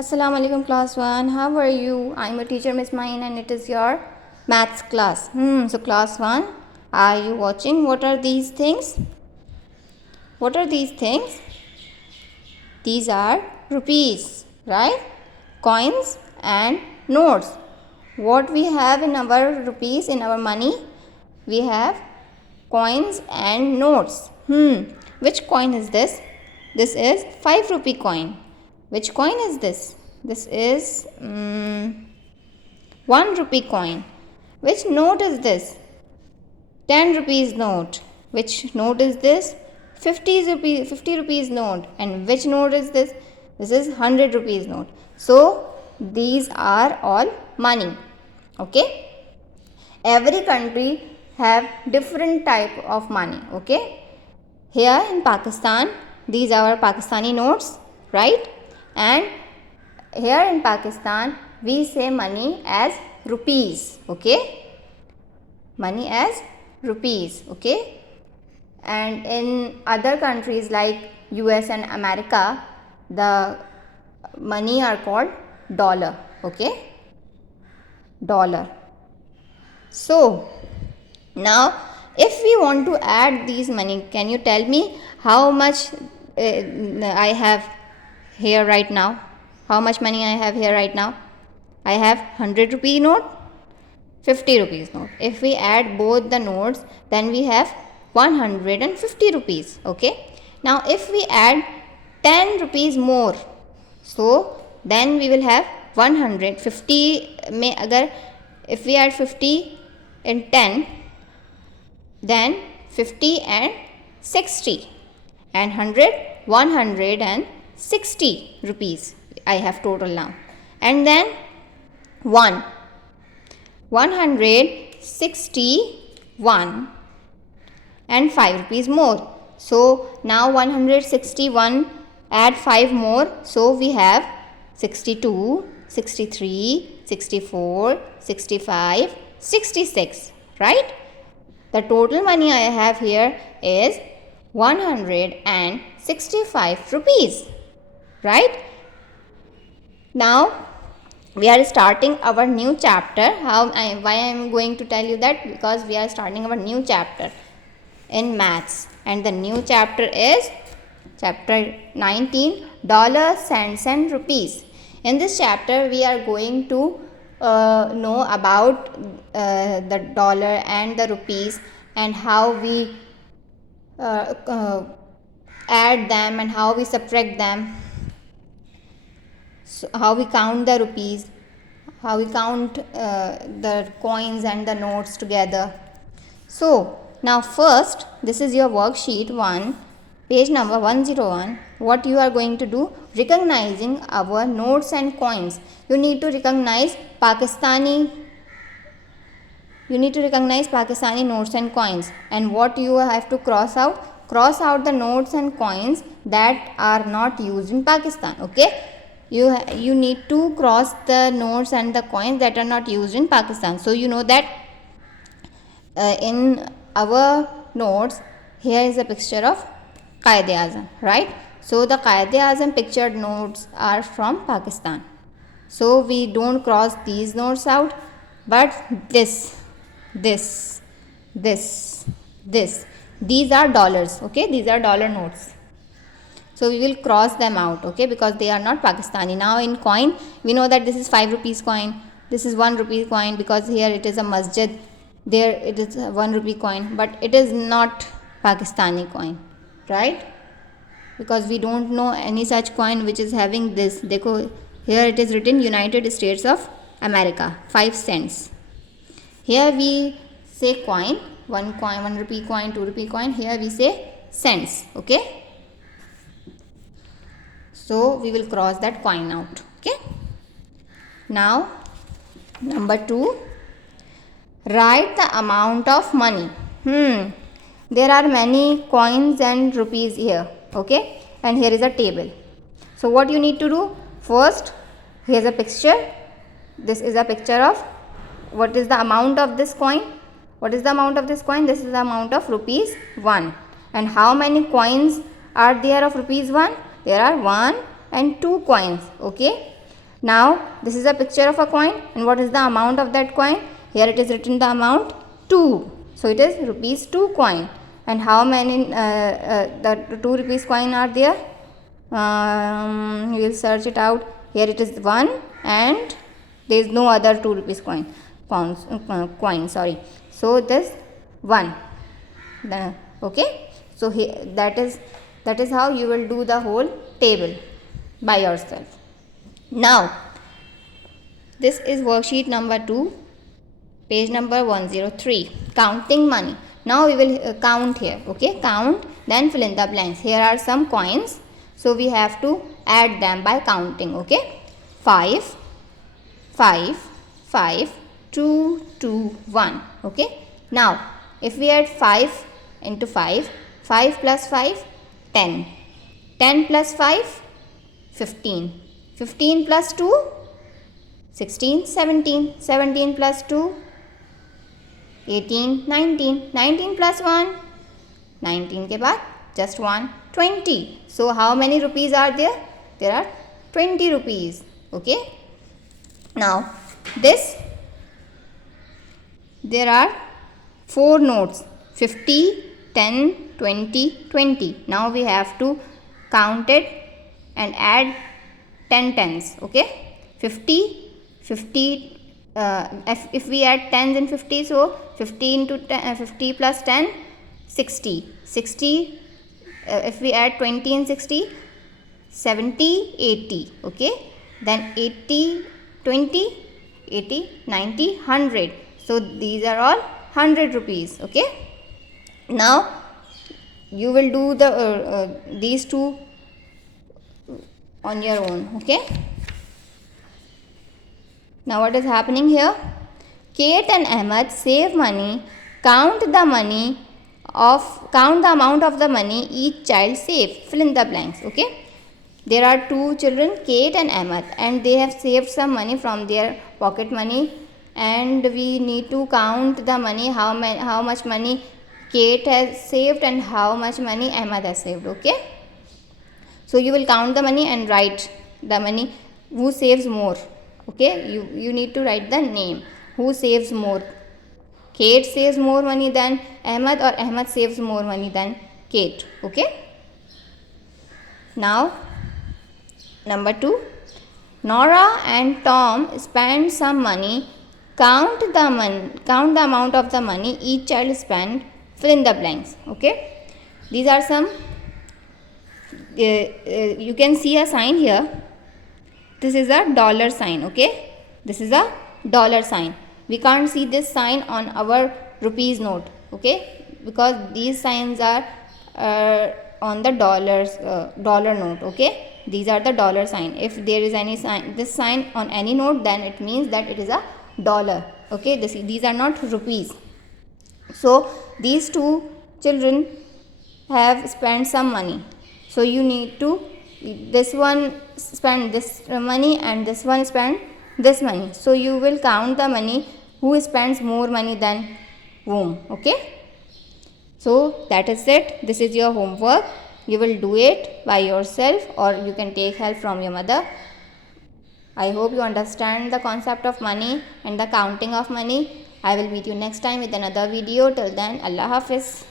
Assalamu alaikum class 1. How are you? I'm your teacher Miss Mine and it is your maths class. So class 1, are you watching? What are these things? What are these things? These are rupees, right? Coins and notes. What we have in our rupees, in our money? We have coins and notes. Which coin is this? This is 5 rupee coin. Which coin is this? This is 1 rupee coin. Which note is this? 10 rupees note. Which note is this? 50 rupees note. And which note is this? This is 100 rupees note. So these are all money. Okay. Every country have different type of money. Okay. Here in Pakistan, these are our Pakistani notes, right? And here in Pakistan, we say money as rupees. Okay. Money as rupees. Okay. And in other countries like US and America, the money are called dollar. Okay. Dollar. So now if we want to add these money, can you tell me how much I have here right now? How much money I have here right now? I have 100 rupee note, 50 rupees note. If we add both the notes, then we have 150 rupees. Okay. Now if we add 10 rupees more, so then we will have 150. If we add 50 and 10, then 50 and 60 and 160 rupees I have total now. And then 161 and 5 rupees more. So now 161 add 5 more, so we have 62, 63, 64, 65, 66, right? The total money I have here is 165 rupees, right? Now we are starting our new chapter. Why I am going to tell you that? Because we are starting our new chapter in maths, and the new chapter is chapter 19, dollar, cents and rupees. In this chapter we are going to know about the dollar and the rupees, and how we add them and how we subtract them. So how we count the rupees, how we count the coins and the notes together. So now first, this is your worksheet 1, page number 101. What you are going to do? Recognizing our notes and coins. You need to recognize Pakistani notes and coins. And what you have to cross out? Cross out the notes and coins that are not used in Pakistan. Okay. You need to cross the notes and the coins that are not used in Pakistan. So you know that in our notes, here is a picture of Quaid-e-Azam, right? So the Quaid-e-Azam pictured notes are from Pakistan. So we don't cross these notes out, but this. These are dollars. Okay, these are dollar notes. So we will cross them out, okay, because they are not Pakistani. Now in coin, we know that this is 5 rupees coin, this is 1 rupee coin, because here it is a masjid, there it is a 1 rupee coin, but it is not Pakistani coin, right? Because we don't know any such coin which is having this. Dekho, here it is written United States of America, 5 cents. Here we say coin, 1 rupee coin, 2 rupee coin. Here we say cents, okay? So we will cross that coin out. Okay. Now number 2, write the amount of money. There are many coins and rupees here. Okay. And here is a table. So what you need to do? First, here is a picture. This is a picture of what is the amount of this coin. What is the amount of this coin? This is the amount of rupees 1. And how many coins are there of rupees 1? There are 1 and 2 coins. Okay. Now this is a picture of a coin, and what is the amount of that coin? Here it is written the amount 2. So it is rupees 2 coin. And how many the 2 rupees coin are there? You will search it out. Here it is 1, and there is no other 2 rupees coin. Coin, sorry. So this 1. Okay. So here, that is how you will do the whole table by yourself. Now this is worksheet number 2, page number 103, counting money. Now we will count here. Okay, count, then fill in the blanks. Here are some coins, so we have to add them by counting. Okay, 5, 5, 5, 2, 2, 1. Okay, now if we add 5 into 5, 5 plus 5, 10, 10 plus 5, 15, 15 plus 2, 16, 17, 17 plus 2, 18, 19, 19 plus 1, 19 के बाद just 1, 20. So how many rupees are there? There are 20 rupees. Okay. Now this, there are 4 notes, 50, 10, 20, 20. Now we have to count it and add 10 tens. Okay, 50, 50, if we add 10s in 50, so 50 into 10, 50 plus 10, 60, 60, if we add 20 in 60, 70, 80. Okay, then 80, 20, 80, 90, 100. So these are all 100 rupees. Okay, now you will do the these two on your own. Okay, now what is happening here? Kate and Ahmed save money, count the amount of the money each child saved. Fill in the blanks. Okay, there are 2 children, Kate and Ahmed, and they have saved some money from their pocket money, and we need to count the money, how much money Kate has saved and how much money Ahmed has saved. Okay, so you will count the money and write the money who saves more. Okay, you need to write the name, who saves more. Kate saves more money than Ahmed, or Ahmed saves more money than Kate. Okay, now number 2, Nora and Tom spend some money. Count the amount of the money each child spent. Fill in the blanks. Okay, these are some. You can see a sign here. This is a dollar sign. Okay, this is a dollar sign. We can't see this sign on our rupees note. Okay, because these signs are on the dollar note. Okay, these are the dollar sign. If there is any sign, this sign on any note, then it means that it is a dollar. Okay, these are not rupees. So these 2 children have spent some money. So you need to, this one spend this money and this one spend this money. So you will count the money who spends more money than whom. Okay, so that is it. This is your homework. You will do it by yourself, or you can take help from your mother. I hope you understand the concept of money and the counting of money. I will meet you next time with another video. Till then, Allah Hafiz.